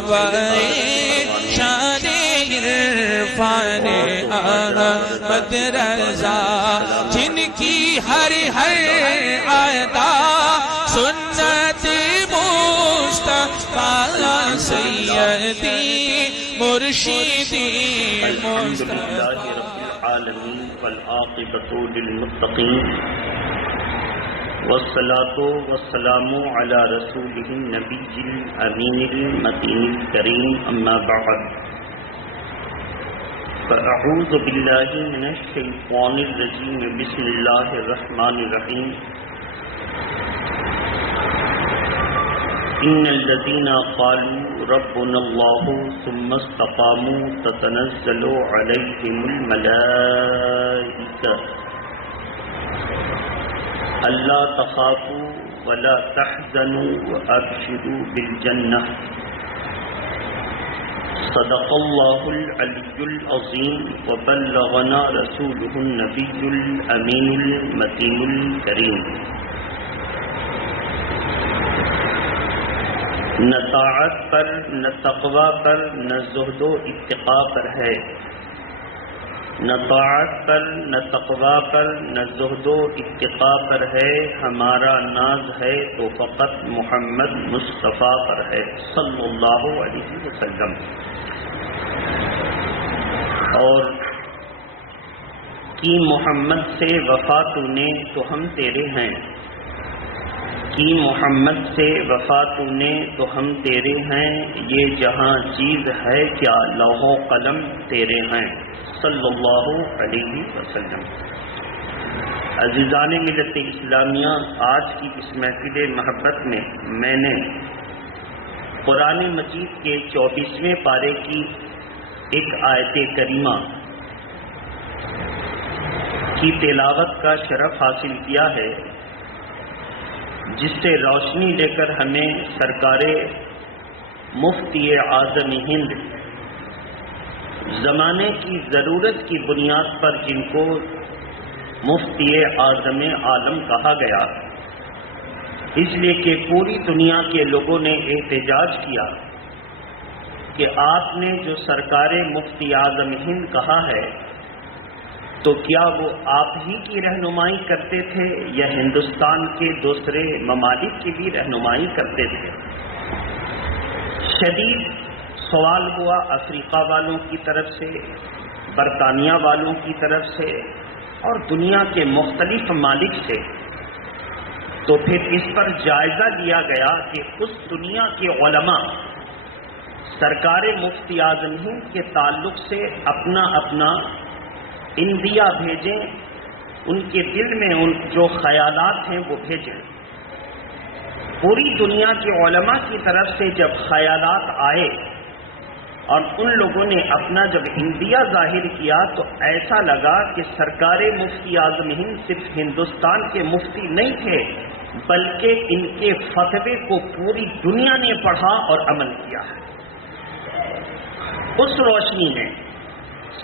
جلوائے شان عرفان احمد رضا، جن کی ہر آیتا سنت مصطفیٰ سیدی مرشدی الحمد للہ رب العالمین والعاقبۃ للمتقین والصلاة والسلام علی رسولہ النبی الامین المتین الکریم، اما بعد فاعوذ باللہ من الشیطان الرجیم، بسم اللہ الرحمن الرحیم۔ ان الذين قالوا ربنا الله ثم استقاموا تتنزل عليهم الملائكة ألا تخافوا ولا تحزنوا وأبشروا بالجنة، صدق الله العلي العظيم وبلغنا رسوله النبي الأمين المتين الكريم۔ نہ طاعت پر، نہ تقوی پر، نہ زہد و اتقاء پر ہے، نہ طاعت پر، نہ تقوی پر، نہ زہد و اتقاء پر ہے، ہمارا ناز ہے تو فقط محمد مصطفیٰ پر ہے صلی اللہ علیہ وسلم۔ اور کی محمد سے وفا تو نے تو ہم تیرے ہیں، کی محمد سے وفا تو نے تو ہم تیرے ہیں، یہ جہاں چیز ہے کیا لوح و قلم تیرے ہیں صلی اللہ علیہ وسلم۔ عزیزان ملت اسلامیہ، آج کی اس محفل محبت میں نے قرآن مجید کے 24ویں پارے کی ایک آیت کریمہ کی تلاوت کا شرف حاصل کیا ہے، جس سے روشنی لے کر ہمیں سرکار مفتی اعظم ہند، زمانے کی ضرورت کی بنیاد پر جن کو مفتی اعظم عالم کہا گیا، اس لیے کہ پوری دنیا کے لوگوں نے احتجاج کیا کہ آپ نے جو سرکار مفتی اعظم ہند کہا ہے تو کیا وہ آپ ہی کی رہنمائی کرتے تھے یا ہندوستان کے دوسرے ممالک کی بھی رہنمائی کرتے تھے؟ شدید سوال ہوا افریقہ والوں کی طرف سے، برطانیہ والوں کی طرف سے اور دنیا کے مختلف ممالک سے۔ تو پھر اس پر جائزہ لیا گیا کہ اس دنیا کے علماء سرکار مفتی اعظم ہند کے تعلق سے اپنا اپنا اندیا بھیجیں، ان کے دل میں ان جو خیالات ہیں وہ بھیجیں۔ پوری دنیا کے علماء کی طرف سے جب خیالات آئے اور ان لوگوں نے اپنا جب اندیا ظاہر کیا تو ایسا لگا کہ سرکار مفتی اعظم ہند صرف ہندوستان کے مفتی نہیں تھے، بلکہ ان کے فتوے کو پوری دنیا نے پڑھا اور عمل کیا ہے۔ اس روشنی میں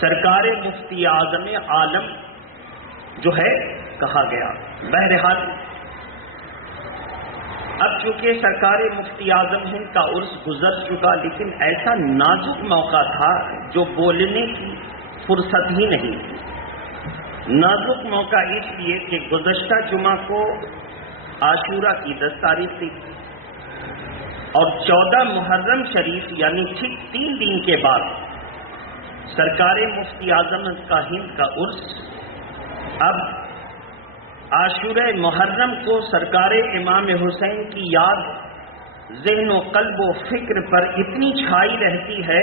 سرکار مفتی اعظم عالم جو ہے کہا گیا۔ بہرحال اب چونکہ سرکار مفتی اعظم ہند کا عرس گزر چکا، لیکن ایسا نازک موقع تھا جو بولنے کی فرصت ہی نہیں تھی۔ نازک موقع اس لیے کہ گزشتہ جمعہ کو عاشورہ کی 10 تاریخ تھی اور 14 محرم شریف یعنی ٹھیک 3 دن کے بعد سرکار مفتی اعظم کا ہند کا عرس۔ اب عاشورہ محرم کو سرکار امام حسین کی یاد ذہن و قلب و فکر پر اتنی چھائی رہتی ہے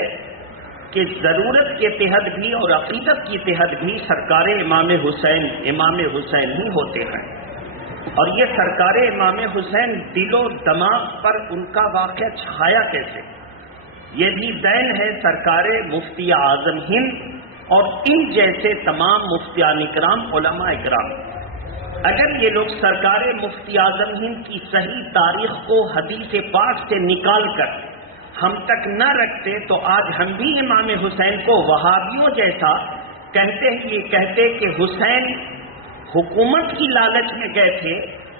کہ ضرورت کے تحت بھی اور عقیدت کی تحت بھی سرکار امام حسین ہی ہوتے ہیں۔ اور یہ سرکار امام حسین دل و دماغ پر ان کا واقعہ چھایا کیسے؟ یہ بھی دین ہے سرکار مفتی اعظم ہند اور ان جیسے تمام مفتیان اکرام، علماء اکرام۔ اگر یہ لوگ سرکار مفتی اعظم ہند کی صحیح تاریخ کو حدیث پاک سے نکال کر ہم تک نہ رکھتے تو آج ہم بھی امام حسین کو وہابیوں جیسا کہتے کہ حسین حکومت کی لالچ میں گئے تھے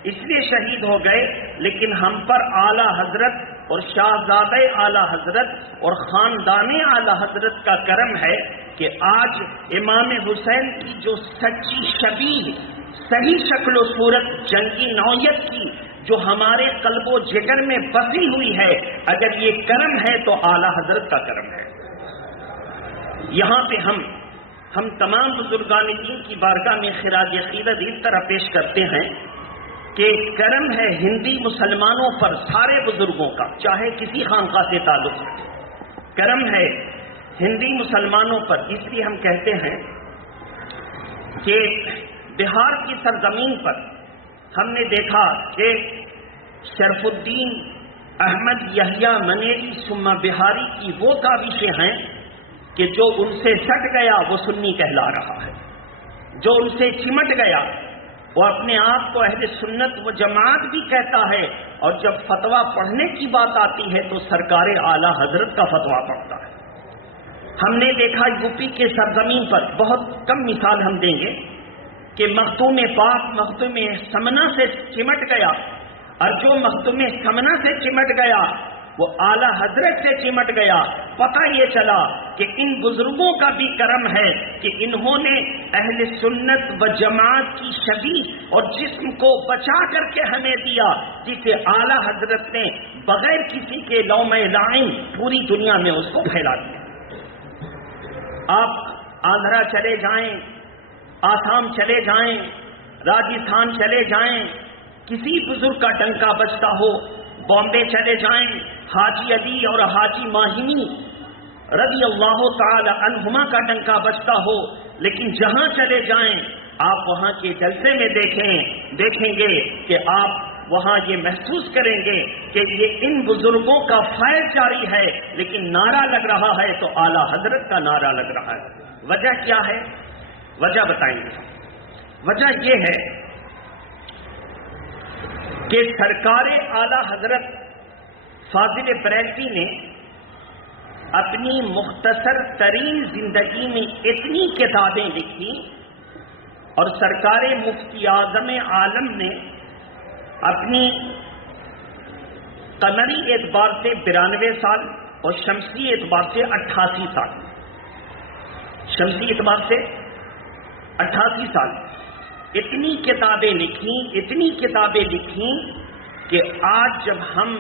اس لیے شہید ہو گئے، لیکن ہم پر اعلیٰ حضرت اور شاہزادہ اعلی حضرت اور خاندان اعلی حضرت کا کرم ہے کہ آج امام حسین کی جو سچی شبیہ صحیح شکل و صورت جنگی نوعیت کی جو ہمارے قلب و جگر میں بسی ہوئی ہے، اگر یہ کرم ہے تو اعلی حضرت کا کرم ہے۔ یہاں پہ ہم تمام بزرگان دین کی بارگاہ میں خراج عقیدت اس طرح پیش کرتے ہیں کہ کرم ہے ہندی مسلمانوں پر سارے بزرگوں کا، چاہے کسی خانقاہ سے تعلق ہے، کرم ہے ہندی مسلمانوں پر۔ اس لیے ہم کہتے ہیں کہ بہار کی سرزمین پر ہم نے دیکھا کہ شرف الدین احمد یحییٰ منیری ثم بہاری کی وہ کاوشیں ہیں کہ جو ان سے سٹ گیا وہ سنی کہلا رہا ہے، جو ان سے چمٹ گیا وہ اپنے آپ کو اہل سنت و جماعت بھی کہتا ہے، اور جب فتویٰ پڑھنے کی بات آتی ہے تو سرکار اعلی حضرت کا فتویٰ پڑھتا ہے۔ ہم نے دیکھا یو پی کے سرزمین پر بہت کم مثال ہم دیں گے کہ مختوم پاک مختوم سمنا سے چمٹ گیا، اور جو مختوم سمنا سے چمٹ گیا وہ اعلی حضرت سے چمٹ گیا۔ پتہ یہ چلا کہ ان بزرگوں کا بھی کرم ہے کہ انہوں نے اہل سنت و جماعت کی شبیہ اور جسم کو بچا کر کے ہمیں دیا، جسے اعلی حضرت نے بغیر کسی کے لومہ لعین پوری دنیا میں اس کو پھیلا دیا۔ آپ آندھرا چلے جائیں، آسام چلے جائیں، راجستھان چلے جائیں، کسی بزرگ کا ڈنکا بجتا ہو، بامبے چلے جائیں، حاجی علی اور حاجی ماہمی رضی اللہ تعالی عنہما کا ڈنکا بجتا ہو، لیکن جہاں چلے جائیں آپ وہاں کے جلسے میں دیکھیں گے کہ آپ وہاں یہ محسوس کریں گے کہ یہ ان بزرگوں کا فیض جاری ہے، لیکن نعرہ لگ رہا ہے تو اعلی حضرت کا نعرہ لگ رہا ہے۔ وجہ کیا ہے؟ وجہ بتائیں گے۔ وجہ یہ ہے کہ سرکار اعلی حضرت فاضل بریلوی نے اپنی مختصر ترین زندگی میں اتنی کتابیں لکھی، اور سرکار مفتی اعظم عالم نے اپنی قمری اعتبار سے 92 سال اور شمسی اعتبار سے 88 سال، شمسی اعتبار سے 88 سال اتنی کتابیں لکھیں کہ آج جب ہم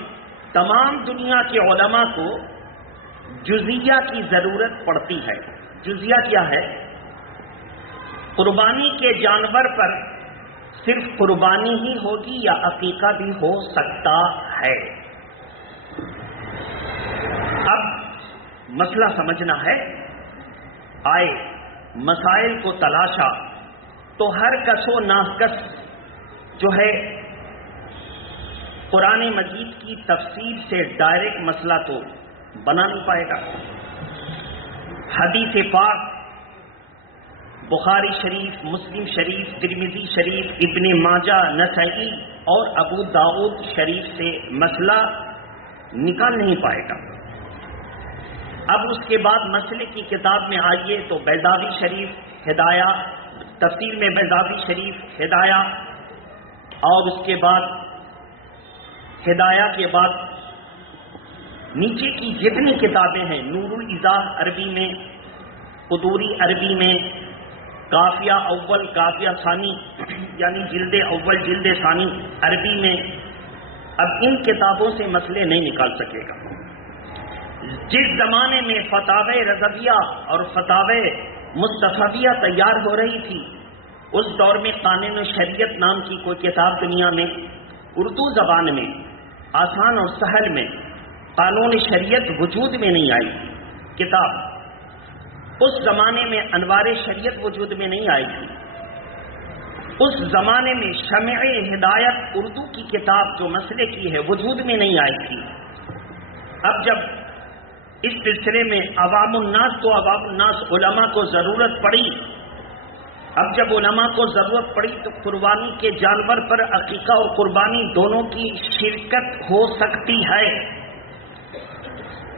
تمام دنیا کے علماء کو جزیہ کی ضرورت پڑتی ہے، جزیہ کیا ہے؟ قربانی کے جانور پر صرف قربانی ہی ہوگی یا عقیقہ بھی ہو سکتا ہے؟ اب مسئلہ سمجھنا ہے، آئے مسائل کو تلاشا تو ہر کس و ناکس جو ہے قرآن مجید کی تفسیر سے ڈائریکٹ مسئلہ تو بنا نہیں پائے گا۔ حدیث پاک بخاری شریف، مسلم شریف، ترمذی شریف، ابن ماجہ، نسائی اور ابو داؤد شریف سے مسئلہ نکال نہیں پائے گا۔ اب اس کے بعد مسئلے کی کتاب میں آئیے تو بیضاوی شریف ہدایہ، تفسیر میں بیضاوی شریف ہدایہ، اور اس کے بعد ہدایہ کے بعد نیچے کی جتنی کتابیں ہیں، نور الازاح عربی میں، قدوری عربی میں، کافیہ اول کافیہ ثانی یعنی جلد اول جلد ثانی عربی میں، اب ان کتابوں سے مسئلے نہیں نکال سکے گا۔ جس زمانے میں فتاوی رضویہ اور فتاوی مصطفیہ تیار ہو رہی تھی، اس دور میں قانون شریعت نام کی کوئی کتاب دنیا میں اردو زبان میں آسان اور سہل میں قانون شریعت وجود میں نہیں آئی تھی۔ کتاب اس زمانے میں انوار شریعت وجود میں نہیں آئی تھی۔ اس زمانے میں شمع ہدایت اردو کی کتاب جو مسئلے کی ہے وجود میں نہیں آئی تھی۔ اب جب اس سلسلے میں عوام الناس علماء کو ضرورت پڑی، اب جب علماء کو ضرورت پڑی تو قربانی کے جانور پر عقیقہ اور قربانی دونوں کی شرکت ہو سکتی ہے،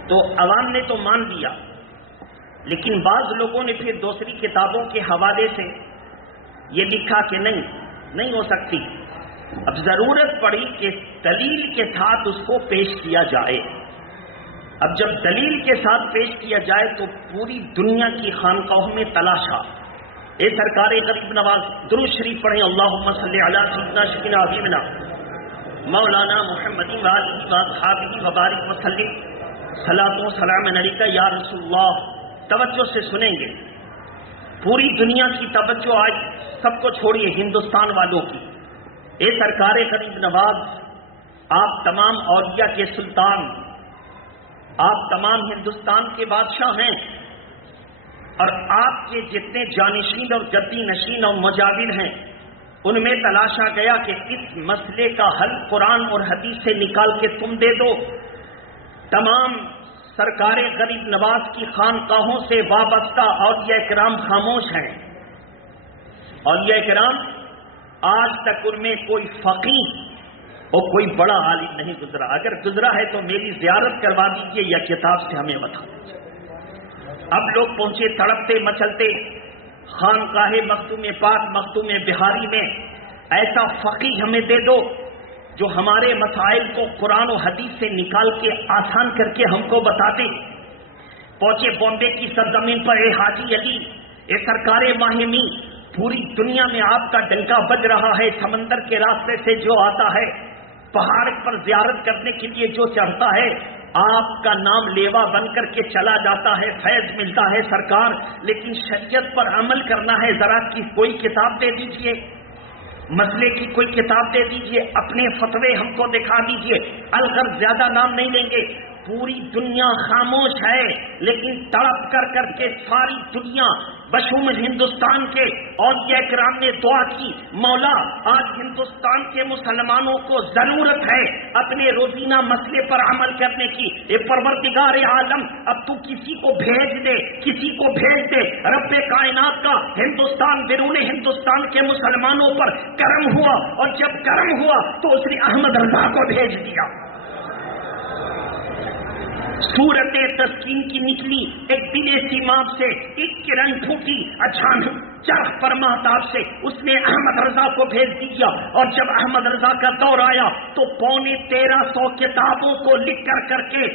تو عوام نے تو مان دیا، لیکن بعض لوگوں نے پھر دوسری کتابوں کے حوالے سے یہ لکھا کہ نہیں ہو سکتی، اب ضرورت پڑی کہ دلیل کے ساتھ اس کو پیش کیا جائے. اب جب دلیل کے ساتھ پیش کیا جائے تو پوری دنیا کی خانقاہوں میں تلاشا. اے سرکار غریب نواز درود شریف پڑھیں. اللہم صلی علی سیدنا شفیعنا حبیبنا مولانا محمد وآلہ وصحبہ وبارک وسلم. صلاۃ و سلام علیک یا رسول اللہ. توجہ سے سنیں گے, پوری دنیا کی توجہ آج سب کو چھوڑیے ہندوستان والوں کی. اے سرکار غریب نواز, آپ تمام اولیاء کے سلطان, آپ تمام ہندوستان کے بادشاہ ہیں, اور آپ کے جتنے جانشین اور جدی نشین اور مجاور ہیں ان میں تلاشا گیا کہ اس مسئلے کا حل قرآن اور حدیث سے نکال کے تم دے دو. تمام سرکار غریب نواز کی خانقاہوں سے وابستہ اولیاء کرام خاموش ہیں. اولیاء کرام آج تک ان میں کوئی فقیہ اور کوئی بڑا عالم نہیں گزرا. اگر گزرا ہے تو میری زیارت کروا دیجیے یا کتاب سے ہمیں بتا دیجیے. اب لوگ پہنچے تڑپتے مچلتے خانقاہ مختوم پاک مختوم بہاری میں, ایسا فقیہ ہمیں دے دو جو ہمارے مسائل کو قرآن و حدیث سے نکال کے آسان کر کے ہم کو بتا دے. پہنچے بامبے کی سرزمین پر. اے حاجی علی, اے سرکار ماہمی, پوری دنیا میں آپ کا ڈنکا بج رہا ہے. سمندر کے راستے سے جو آتا ہے, پہاڑ پر زیارت کرنے کے لیے جو چڑھتا ہے, آپ کا نام لیوا بن کر کے چلا جاتا ہے, فیض ملتا ہے سرکار. لیکن شریعت پر عمل کرنا ہے, ذرا کی کوئی کتاب دے دیجئے, مسئلے کی کوئی کتاب دے دیجئے, اپنے فتوے ہم کو دکھا دیجئے. الغرض زیادہ نام نہیں لیں گے. پوری دنیا خاموش ہے, لیکن تڑپ کر کر کے ساری دنیا بشمول ہندوستان کے اولیاء کرام نے دعا کی, مولا آج ہندوستان کے مسلمانوں کو ضرورت ہے اپنے روزینہ مسئلے پر عمل کرنے کی. اے پروردگار عالم, اب تو کسی کو بھیج دے, کسی کو بھیج دے. رب کائنات کا ہندوستان بیرون ہندوستان کے مسلمانوں پر کرم ہوا, اور جب کرم ہوا تو اس نے احمد رضا کو بھیج دیا. صورت تسکین کی نکلی, ایک دل سیماب سے ایک کرن پھوٹی, اچانک چرخ پر مہتاب سے اس نے احمد رضا کو بھیج دیا. اور جب احمد رضا کا دور آیا تو 1350 کتابوں کو لکھ کر کے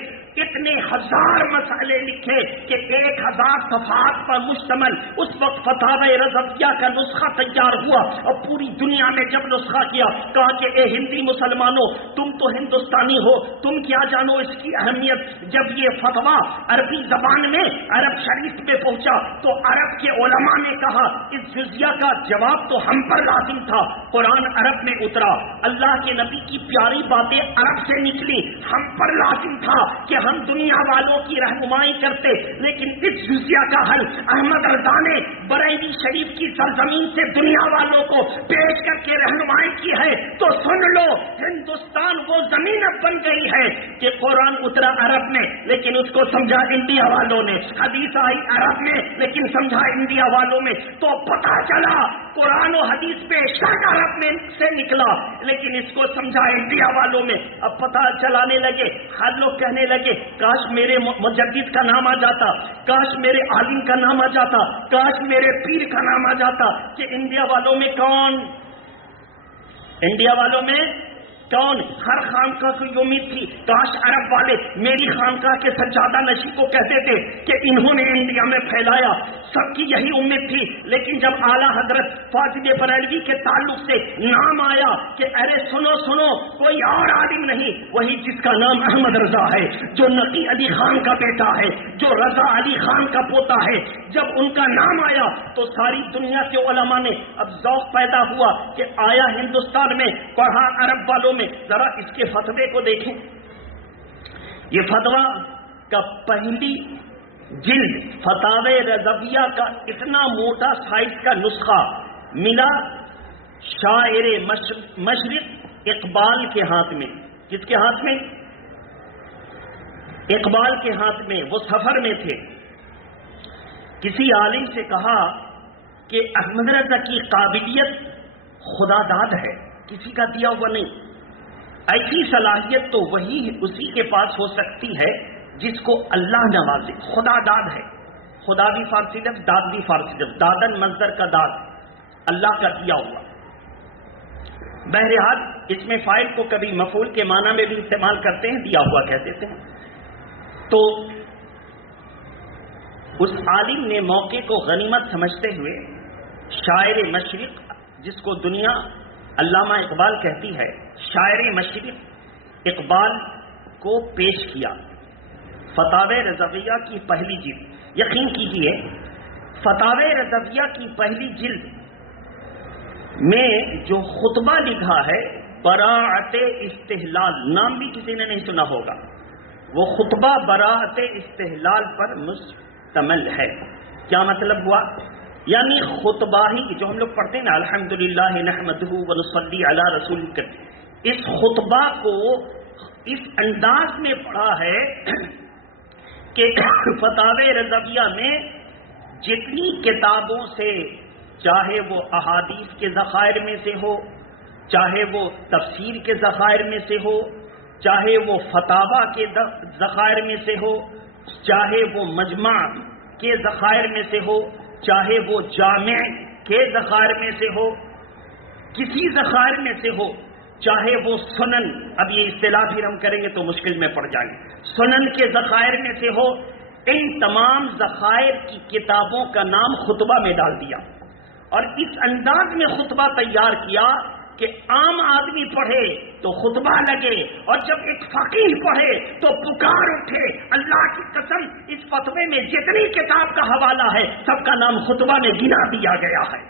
اتنے ہزار مسئلے لکھے کہ 1000 صفحات پر مشتمل اس وقت فتاوی رضویہ کا نسخہ تیار ہوا. اور پوری دنیا میں جب نسخہ کیا, کہا کہ اے ہندی مسلمانوں, تم تو ہندوستانی ہو, تم کیا جانو اس کی اہمیت. جب یہ فتویٰ عربی زبان میں عرب شریف میں پہنچا تو عرب کے علماء نے کہا اس جزیہ کا جواب تو ہم پر لازم تھا. قرآن عرب میں اترا, اللہ کے نبی کی پیاری باتیں عرب سے نکلی, ہم پر لازم تھا کہ ہم دنیا والوں کی رہنمائی کرتے. لیکن اس جزیہ کا حل احمد رضا نے بریلی شریف کی سرزمین سے دنیا والوں کو پیش کر کے رہنمائی کی ہے. تو سن لو, ہندوستان وہ زمین بن گئی ہے کہ قرآن اترا عرب میں لیکن اس کو سمجھا انڈیا والوں نے, حدیث آئی عرب میں لیکن سمجھا انڈیا والوں میں. تو پتا چلا قرآن و حدیث پہ شک عرب میں سے نکلا لیکن اس کو سمجھا انڈیا والوں میں. اب پتا چلانے لگے, ہر لوگ کہنے لگے کاش میرے مجدد کا نام آ جاتا, کاش میرے عالم کا نام آ جاتا, کاش میرے پیر کا نام آ جاتا. کہ انڈیا والوں میں کون, انڈیا والوں میں کون, ہر خانقاہ کو یہ امید تھی کاش عرب والے میری خانقاہ کے سجادہ نشی کو کہتے تھے کہ انہوں نے انڈیا میں پھیلایا. سب کی یہی امید تھی. لیکن جب اعلیٰ حضرت فاضل بریلوی کے تعلق سے نام آیا کہ ارے سنو سنو, کوئی اور عالم نہیں, وہی جس کا نام احمد رضا ہے, جو نقی علی خان کا بیٹا ہے, جو رضا علی خان کا پوتا ہے. جب ان کا نام آیا تو ساری دنیا کے علماء نے اب ذوق پیدا ہوا کہ آیا ہندوستان میں, پڑھا عرب والوں میں. ذرا اس کے فتوے کو دیکھیں. یہ فتویٰ کا پہلی جلد فتاوی رضویہ کا اتنا موٹا سائز کا نسخہ ملا شاعر مشرق اقبال کے ہاتھ میں. کس کے ہاتھ میں؟ اقبال کے ہاتھ میں. وہ سفر میں تھے. کسی عالم سے کہا کہ احمد رضا کی قابلیت خدا داد ہے, کسی کا دیا ہوا نہیں. ایسی صلاحیت تو وہی اسی کے پاس ہو سکتی ہے جس کو اللہ نوازے. خدا داد ہے, خدا بھی فارسی لفظ, داد بھی فارسی لفظ, دادن مصدر کا داد, اللہ کا دیا ہوا. بہرحال اس میں فاعل کو کبھی مفعول کے معنی میں بھی استعمال کرتے ہیں، دیا ہوا کہہ دیتے ہیں۔ تو اس عالم نے موقع کو غنیمت سمجھتے ہوئے شاعر مشرق، جس کو دنیا علامہ اقبال کہتی ہے، شاعر مشرق اقبال کو پیش کیا فتاوی رضویہ کی پہلی جلد۔ یقین کیجئے فتاوی رضویہ کی پہلی جلد میں جو خطبہ لکھا ہے براءت استحلال، نام بھی کسی نے نہیں سنا ہوگا، وہ خطبہ براءت استحلال پر مشتمل ہے۔ کیا مطلب ہوا؟ یعنی خطبہ ہی جو ہم لوگ پڑھتے ہیں نا، الحمدللہ نحمدہ ونصلی علی رسول کریم، اس خطبہ کو اس انداز میں پڑھا ہے کہ فتاوی رضویہ میں جتنی کتابوں سے، چاہے وہ احادیث کے ذخائر میں سے ہو، چاہے وہ تفسیر کے ذخائر میں سے ہو، چاہے وہ فتاوی کے ذخائر میں سے ہو، چاہے وہ مجمع کے ذخائر میں سے ہو، چاہے وہ جامع کے ذخائر میں سے ہو، کسی ذخائر میں سے ہو، چاہے وہ سنن، اب یہ اصطلاح پھر ہم کریں گے تو مشکل میں پڑ جائیں گے، سنن کے ذخائر میں سے ہو، ان تمام ذخائر کی کتابوں کا نام خطبہ میں ڈال دیا اور اس انداز میں خطبہ تیار کیا کہ عام آدمی پڑھے تو خطبہ لگے، اور جب ایک فقیہ پڑھے تو پکار اٹھے۔ اللہ کی قسم اس فتوے میں جتنی کتاب کا حوالہ ہے سب کا نام خطبہ میں گنا دیا گیا ہے،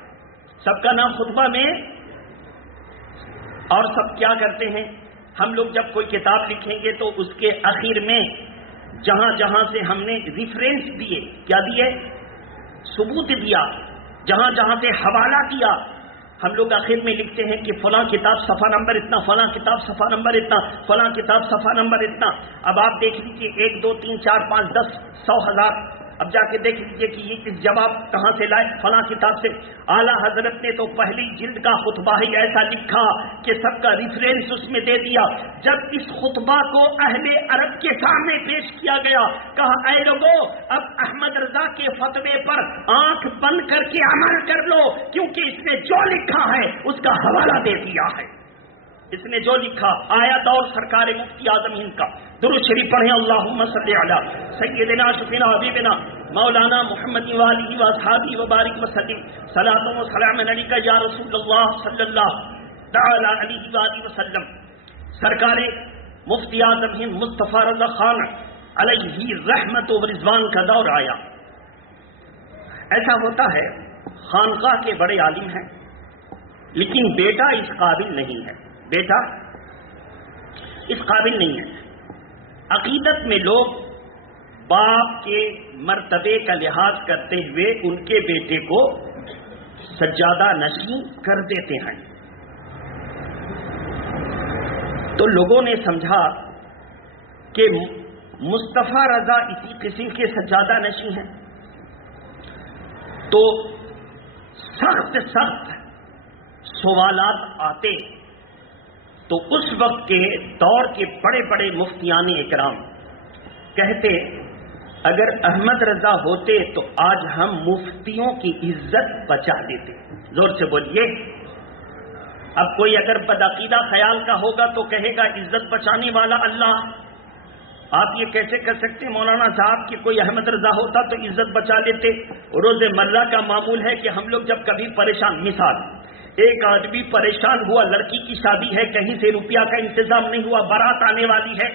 سب کا نام خطبہ میں۔ اور سب کیا کرتے ہیں، ہم لوگ جب کوئی کتاب لکھیں گے تو اس کے آخر میں جہاں جہاں سے ہم نے ریفرنس دیے، کیا دیے، ثبوت دیا، جہاں جہاں سے حوالہ دیا، ہم لوگ آخر میں لکھتے ہیں کہ فلاں کتاب صفحہ نمبر اتنا، فلاں کتاب صفحہ نمبر اتنا، فلاں کتاب صفحہ نمبر اتنا۔ اب آپ دیکھ لیجئے 1 2 3 4 5 10 100 1000، اب جا کے دیکھ لیجئے کہ یہ جواب کہاں سے لائے، فلاں کتاب سے۔ اعلیٰ حضرت نے تو پہلی جلد کا خطبہ ہی ایسا لکھا کہ سب کا ریفرنس اس میں دے دیا۔ جب اس خطبہ کو اہل عرب کے سامنے پیش کیا گیا، کہا اے لوگو اب احمد رضا کے فتوے پر آنکھ بند کر کے عمل کر لو، کیونکہ اس نے جو لکھا ہے اس کا حوالہ دے دیا ہے، اس نے جو لکھا آیت اور سرکار مفتی اعظم ہند کا۔ درود شریف پڑھیں، اللہم صلی علی سیدنا شفیعنا حبیبنا مولانا محمد وآلہ واصحابہ وبارک وسلم، صلاۃ و سلام علیک یا رسول اللہ صلی اللہ تعالی علیہ وآلہ وسلم۔ سرکار مفتی اعظم ہند مصطفیٰ رضا خان علیہ رحمت و رضوان کا دور آیا۔ ایسا ہوتا ہے خانقاہ کے بڑے عالم ہیں لیکن بیٹا اس قابل نہیں ہے، بیٹا اس قابل نہیں ہے۔ عقیدت میں لوگ باپ کے مرتبے کا لحاظ کرتے ہوئے ان کے بیٹے کو سجادہ نشین کر دیتے ہیں، تو لوگوں نے سمجھا کہ مصطفیٰ رضا اسی قسم کے سجادہ نشین ہیں، تو سخت سوالات آتے، تو اس وقت کے دور کے بڑے بڑے مفتیان اکرام کہتے اگر احمد رضا ہوتے تو آج ہم مفتیوں کی عزت بچا دیتے۔ زور سے بولیے۔ اب کوئی اگر بدعقیدہ خیال کا ہوگا تو کہے گا عزت بچانے والا اللہ، آپ یہ کیسے کر سکتے مولانا صاحب کہ کوئی احمد رضا ہوتا تو عزت بچا لیتے۔ روز مرہ کا معمول ہے کہ ہم لوگ جب کبھی پریشان، مثال ایک آدمی پریشان ہوا، لڑکی کی شادی ہے، کہیں سے روپیہ کا انتظام نہیں ہوا، بارات آنے والی ہے،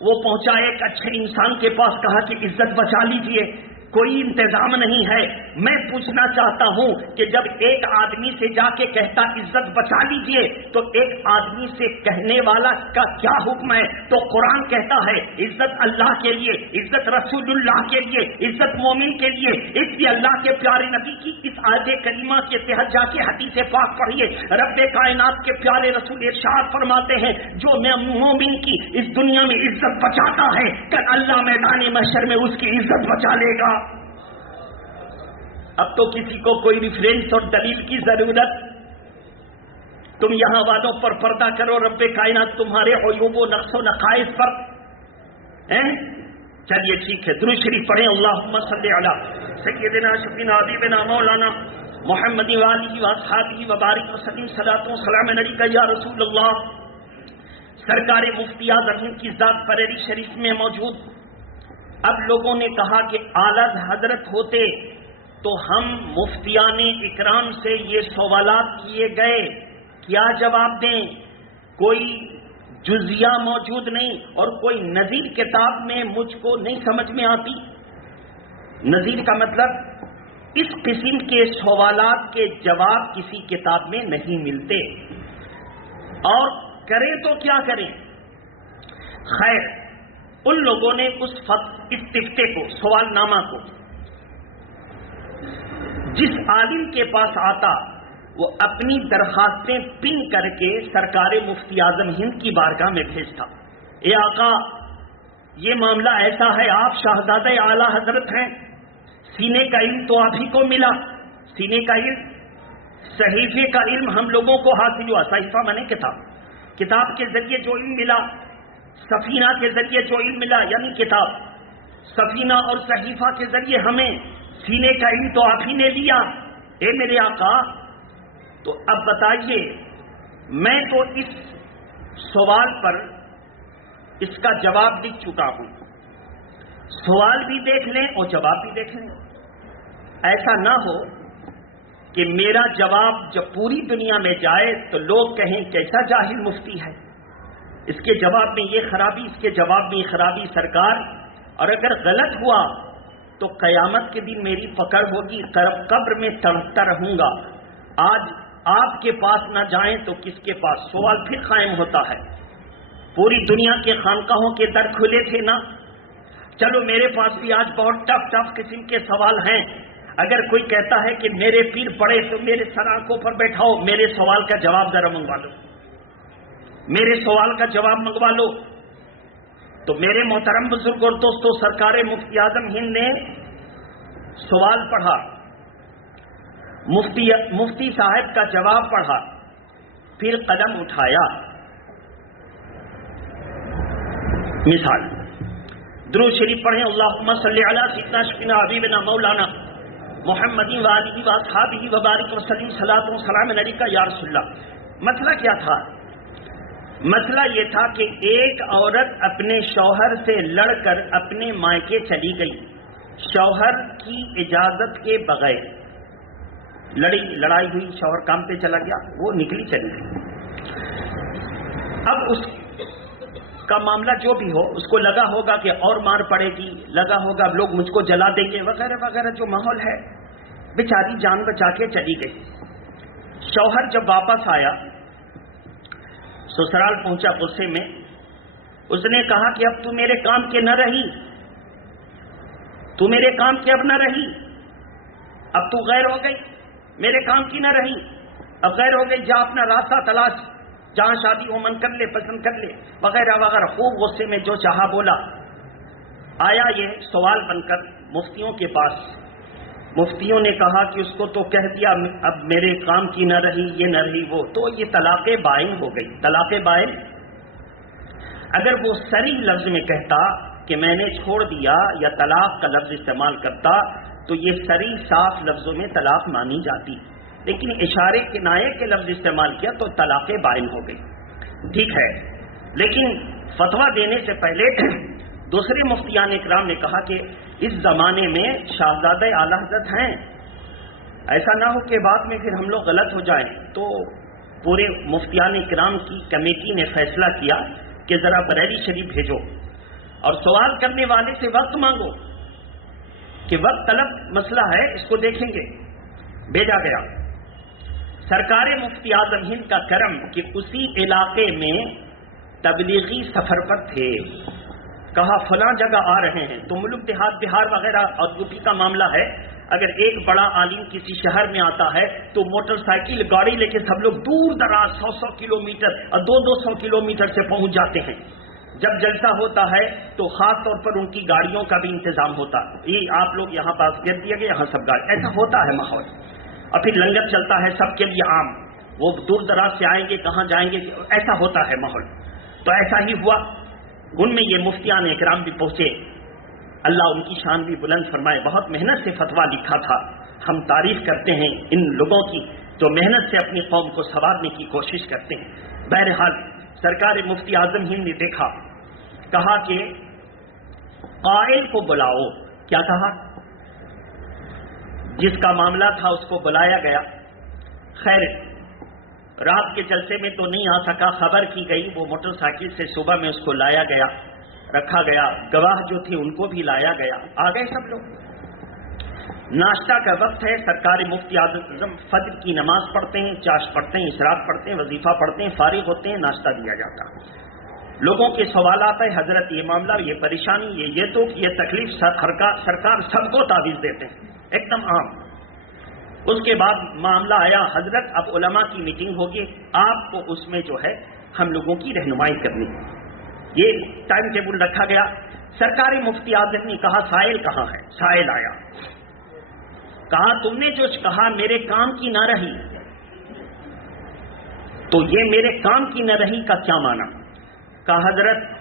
وہ پہنچا ایک اچھے انسان کے پاس، کہا کہ عزت بچا لیجئے، کوئی انتظام نہیں ہے۔ میں پوچھنا چاہتا ہوں کہ جب ایک آدمی سے جا کے کہتا عزت بچا لیجئے تو ایک آدمی سے کہنے والا کا کیا حکم ہے؟ تو قرآن کہتا ہے عزت اللہ کے لیے، عزت رسول اللہ کے لیے، عزت مومن کے لیے۔ اس لیے اللہ کے پیارے نبی کی اس آیت کریمہ کے تحت جا کے حدیث پاک پڑھیے، رب کائنات کے پیارے رسول ارشاد فرماتے ہیں جو مومن کی اس دنیا میں عزت بچاتا ہے کل اللہ میدان محشر میں اس کی عزت بچا لے گا۔ اب تو کسی کو کوئی ریفرنس اور دلیل کی ضرورت، تم یہاں والوں پر پردہ کرو، رب کائنات تمہارے عیوب و نقص و نقائص پر چلیے ٹھیک ہے، درود شریف پڑھیں، اللہم صلی علی سیدنا شفیعنا حبیبنا مولانا محمد والی واصحابہ وبارک وسلم صلاۃ و سلام علیک یا رسول اللہ. سرکار مفتی اعظم ہند کی ذات بریلی شریف میں موجود. اب لوگوں نے کہا کہ اعلیٰ حضرت ہوتے تو ہم مفتیان اکرام سے یہ سوالات کیے گئے، کیا جواب دیں؟ کوئی جزیہ موجود نہیں اور کوئی نظیر کتاب میں مجھ کو نہیں سمجھ میں آتی. نظیر کا مطلب اس قسم کے سوالات کے جواب کسی کتاب میں نہیں ملتے، اور کریں تو کیا کریں؟ خیر، ان لوگوں نے اس استفتے کو، سوال نامہ کو، جس عالم کے پاس آتا وہ اپنی درخواستیں پن کر کے سرکار مفتی اعظم ہند کی بارگاہ میں بھیجتا. اے آقا، یہ معاملہ ایسا ہے، آپ شہزادہ اعلیٰ حضرت ہیں، سینے کا علم تو آپ ہی کو ملا، سینے کا علم، صحیفے کا علم ہم لوگوں کو حاصل ہوا. صحیفہ مانے کتاب، کتاب کے ذریعے جو علم ملا، سفینہ کے ذریعے جو علم ملا یعنی کتاب، سفینہ اور صحیفہ کے ذریعے ہمیں سینے کا علم تو آپ ہی نے لیا. اے میرے آقا، تو اب بتائیے، میں تو اس سوال پر اس کا جواب لکھ چکا ہوں، سوال بھی دیکھ لیں اور جواب بھی دیکھ لیں. ایسا نہ ہو کہ میرا جواب جب پوری دنیا میں جائے تو لوگ کہیں کیسا جاہل مفتی ہے، اس کے جواب میں یہ خرابی، اس کے جواب میں یہ خرابی. سرکار، اور اگر غلط ہوا تو قیامت کے دن میری پکڑ ہوگی، قبر میں تڑپتا رہوں گا. آج آپ کے پاس نہ جائیں تو کس کے پاس؟ سوال پھر قائم ہوتا ہے. پوری دنیا کے خانقاہوں کے در کھلے تھے نا. چلو میرے پاس بھی آج بہت ٹف قسم کے سوال ہیں. اگر کوئی کہتا ہے کہ میرے پیر پڑے تو میرے سر آنکھوں پر بیٹھاؤ، میرے سوال کا جواب ذرا منگوا لو، میرے سوال کا جواب منگوا لو. تو میرے محترم بزرگ اور دوستو، سرکار مفتی اعظم ہند نے سوال پڑھا، مفتی صاحب کا جواب پڑھا، پھر قلم اٹھایا. مثال، درود شریف پڑھیں، اللہم صلی علی سیدنا شفینا حبیبنا مولانا محمد وآلہ واصحابہ وبارک وسلم صلاۃ و سلام علیک یا رسول اللہ. مسئلہ کیا تھا؟ مسئلہ یہ تھا کہ ایک عورت اپنے شوہر سے لڑ کر اپنے مائکے چلی گئی، شوہر کی اجازت کے بغیر. لڑائی ہوئی، شوہر کام پہ چلا گیا، وہ نکلی چلی گئی. اب اس کا معاملہ جو بھی ہو، اس کو لگا ہوگا کہ اور مار پڑے گی، لگا ہوگا لوگ مجھ کو جلا دیں گے وغیرہ وغیرہ، جو ماحول ہے. بیچاری جان بچا کے چلی گئی. شوہر جب واپس آیا، سسرال پہنچا غصے میں، اس نے کہا کہ اب تو میرے کام کے نہ رہی، تو میرے کام کے اب نہ رہی، اب تو غیر ہو گئی، میرے کام کی نہ رہی، اب غیر ہو گئی، جا اپنا راستہ تلاش، جہاں شادی ہو من کر لے، پسند کر لے وغیرہ وغیرہ. خوب غصے میں جو چاہا بولا. آیا یہ سوال بن کر مفتیوں کے پاس. مفتیوں نے کہا کہ اس کو تو کہہ دیا اب میرے کام کی نہ رہی، یہ نہ رہی وہ، تو یہ طلاق بائن ہو گئی. طلاق بائن اگر وہ صریح لفظ میں کہتا کہ میں نے چھوڑ دیا یا طلاق کا لفظ استعمال کرتا تو یہ صریح صاف لفظوں میں طلاق مانی جاتی، لیکن اشارے کنایے کے لفظ استعمال کیا تو طلاق بائن ہو گئی. ٹھیک ہے، لیکن فتویٰ دینے سے پہلے دوسرے مفتیان اکرام نے کہا کہ اس زمانے میں شہزادہ اعلیٰ حضرت ہیں، ایسا نہ ہو کہ بعد میں پھر ہم لوگ غلط ہو جائیں. تو پورے مفتیان اکرام کی کمیٹی نے فیصلہ کیا کہ ذرا بریلی شریف بھیجو اور سوال کرنے والے سے وقت مانگو کہ وقت طلب مسئلہ ہے، اس کو دیکھیں گے. بھیجا گیا. سرکار مفتی اعظم ہند کا کرم کہ اسی علاقے میں تبلیغی سفر پر تھے. کہا فلاں جگہ آ رہے ہیں، تو ملک دیہات بہار وغیرہ اور یوپی کا معاملہ ہے. اگر ایک بڑا عالم کسی شہر میں آتا ہے تو موٹر سائیکل گاڑی لے کے سب لوگ دور دراز 100 کلومیٹر اور 200 کلومیٹر سے پہنچ جاتے ہیں. جب جلسہ ہوتا ہے تو خاص طور پر ان کی گاڑیوں کا بھی انتظام ہوتا ہے. یہ آپ لوگ یہاں پاس گر دیا گیا، یہاں سب گاڑی، ایسا ہوتا ہے ماحول. اور پھر لنگر چلتا ہے سب کے لیے عام، وہ دور دراز سے آئیں گے، کہاں جائیں گے، ایسا ہوتا ہے ماحول. تو ایسا ہی ہوا. ان میں یہ مفتیان اکرام بھی پہنچے، اللہ ان کی شان بھی بلند فرمائے. بہت محنت سے فتویٰ لکھا تھا ہم تعریف کرتے ہیں ان لوگوں کی جو محنت سے اپنی قوم کو سنوارنے کی کوشش کرتے ہیں۔ بہرحال سرکار مفتی اعظم ہند نے دیکھا، کہا کہ قائل کو بلاؤ۔ کیا کہا؟ جس کا معاملہ تھا اس کو بلایا گیا۔ خیر رات کے جلسے میں تو نہیں آ سکا، خبر کی گئی، وہ موٹر سائیکل سے صبح میں اس کو لایا گیا، رکھا گیا، گواہ جو تھے ان کو بھی لایا گیا، آ گئے سب لوگ۔ ناشتہ کا وقت ہے، سرکار مفتی اعظم فجر کی نماز پڑھتے ہیں، چاش پڑھتے ہیں، اشراق پڑھتے ہیں، وظیفہ پڑھتے ہیں، فارغ ہوتے ہیں، ناشتہ دیا جاتا۔ لوگوں کے سوالات ہے، حضرت یہ معاملہ، یہ پریشانی، یہ دکھ، یہ تکلیف، سرکار سب کو تعویذ دیتے ہیں، ایک دم عام۔ اس کے بعد معاملہ آیا، حضرت اب علماء کی میٹنگ ہوگی، آپ کو اس میں جو ہے ہم لوگوں کی رہنمائی کرنی، یہ ٹائم ٹیبل رکھا گیا۔ سرکار مفتی اعظم نے کہا سائل کہاں ہے؟ سائل آیا، کہا تم نے جو کہا میرے کام کی نہ رہی، تو یہ میرے کام کی نہ رہی کا کیا معنی؟ کہا حضرت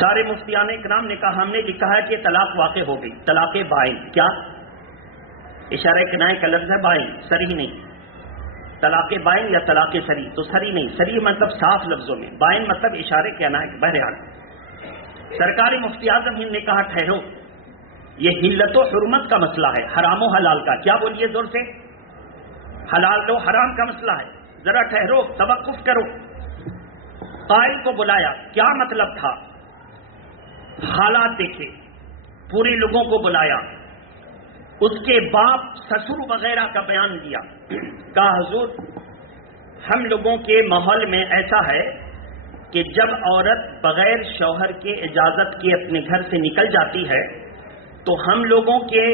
سارے مفتیان اکرام نے کہا ہم نے لکھا ہے کہ طلاق واقع ہو گئی، طلاق بائن۔ کیا؟ اشارہ کنائے کا لفظ ہے بائن، سری نہیں۔ طلاق بائن یا طلاق سری، تو سری نہیں، سری مطلب صاف لفظوں میں، بائن مطلب اشارے کنائے۔ بہرحال سرکار مفتی اعظم ہند نے کہا ٹھہرو، یہ حلت و حرمت کا مسئلہ ہے، حرام و حلال کا۔ کیا بولیے زور سے؟ حلال و حرام کا مسئلہ ہے، ذرا ٹھہرو، توقف کرو۔ قائل کو بلایا، کیا مطلب تھا؟ حالات دیکھے، پورے لوگوں کو بلایا، اس کے باپ سسر وغیرہ کا بیان دیا، کہا حضور ہم لوگوں کے ماحول میں ایسا ہے کہ جب عورت بغیر شوہر کے اجازت کے اپنے گھر سے نکل جاتی ہے تو ہم لوگوں کے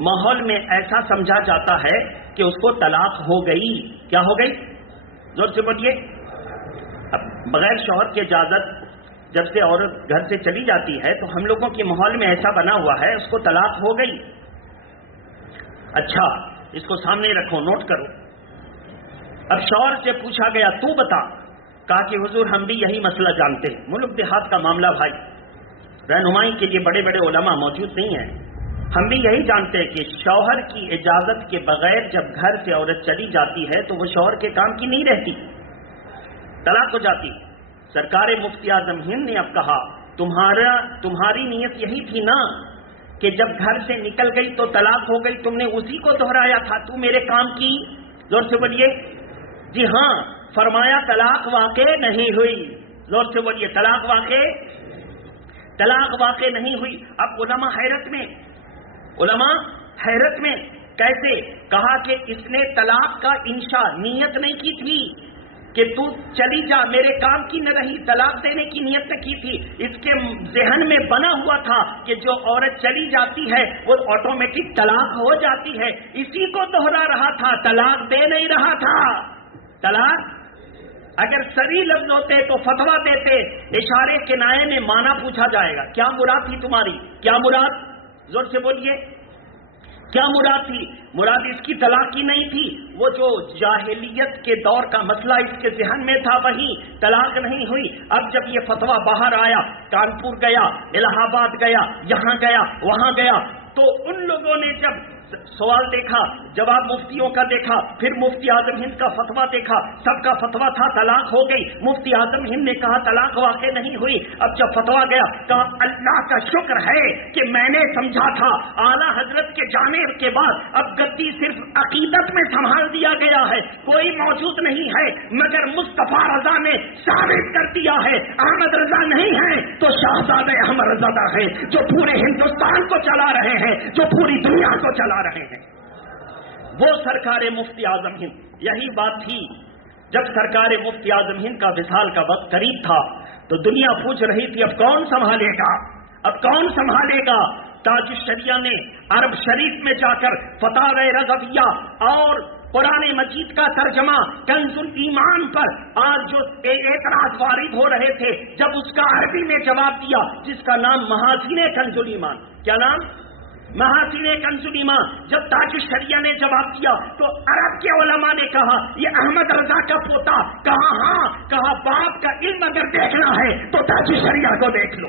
ماحول میں ایسا سمجھا جاتا ہے کہ اس کو طلاق ہو گئی۔ کیا ہو گئی؟ زور سے بولیے۔ اب بغیر شوہر کی اجازت جب سے عورت گھر سے چلی جاتی ہے تو ہم لوگوں کے ماحول میں ایسا بنا ہوا ہے اس کو طلاق ہو گئی۔ اچھا اس کو سامنے رکھو، نوٹ کرو۔ اب شوہر سے پوچھا گیا تو بتا، کہا کہ حضور ہم بھی یہی مسئلہ جانتے ہیں، ملک دیہات کا معاملہ بھائی، رہنمائی کے لیے بڑے بڑے علماء موجود نہیں ہیں، ہم بھی یہی جانتے ہیں کہ شوہر کی اجازت کے بغیر جب گھر سے عورت چلی جاتی ہے تو وہ شوہر کے کام کی نہیں رہتی، طلاق ہو جاتی۔ سرکار مفتی اعظم ہند نے اب کہا تمہاری نیت یہی تھی نا کہ جب گھر سے نکل گئی تو طلاق ہو گئی، تم نے اسی کو دہرایا تھا، تو میرے کام کی۔ زور سے بولیے۔ جی ہاں، فرمایا طلاق واقع نہیں ہوئی۔ زور سے بولیے، طلاق واقع نہیں ہوئی۔ اب علماء حیرت میں کیسے؟ کہا کہ اس نے طلاق کا انشاء نیت نہیں کی تھی کہ تو چلی جا، میرے کام کی نہ رہی، طلاق دینے کی نیت نہ کی تھی، اس کے ذہن میں بنا ہوا تھا کہ جو عورت چلی جاتی ہے وہ آٹومیٹک طلاق ہو جاتی ہے، اسی کو دوہرا رہا تھا، طلاق دے نہیں رہا تھا۔ طلاق اگر سری لفظ ہوتے تو فتویٰ دیتے، اشارے کنائے میں معنی پوچھا جائے گا، کیا مراد تھی تمہاری؟ کیا مراد؟ زور سے بولیے، کیا مراد تھی؟ مراد اس کی طلاق کی نہیں تھی، وہ جو جاہلیت کے دور کا مسئلہ اس کے ذہن میں تھا وہی، طلاق نہیں ہوئی۔ اب جب یہ فتویٰ باہر آیا، کانپور گیا، الہ آباد گیا، یہاں گیا، وہاں گیا، تو ان لوگوں نے جب سوال دیکھا، جواب مفتیوں کا دیکھا، پھر مفتی اعظم ہند کا فتویٰ دیکھا، سب کا فتویٰ تھا طلاق ہو گئی۔ مفتی اعظم ہند نے کہا طلاق واقع نہیں ہوئی۔ اب جب فتویٰ گیا کہا اللہ کا شکر ہے کہ میں نے سمجھا تھا، اعلیٰ حضرت کے جانے کے بعد اب گدی صرف عقیدت میں سنبھال دیا گیا ہے، کوئی موجود نہیں ہے، مگر مصطفیٰ رضا نے ثابت کر دیا ہے احمد رضا نہیں ہے تو شہزادہ احمد رضا ہے، جو پورے ہندوستان کو چلا رہے ہیں، جو پوری دنیا کو چلا رہے ہیں، وہ سرکار مفتی اعظم ہند۔ یہی بات تھی جب سرکار مفتی اعظم ہند کا وصال کا وقت قریب تھا تو دنیا پوچھ رہی تھی اب کون سنبھالے گا، اب کون سنبھالے گا۔ تاج الشریعہ نے عرب شریف میں جا کر فتاوی رضویہ اور قرآن مجید کا ترجمہ کنز الایمان پر آج جو اعتراض وارد ہو رہے تھے، جب اس کا عربی میں جواب دیا جس کا نام محاسن کنز الایمان، کیا نام؟ محاسن کنز الایمان۔ جب تاج الشریعہ نے جواب دیا تو عرب کے علماء نے کہا یہ احمد رضا کا پوتا، کہا ہاں، کہا باپ کا علم اگر دیکھنا ہے تو تاج الشریعہ کو دیکھ لو۔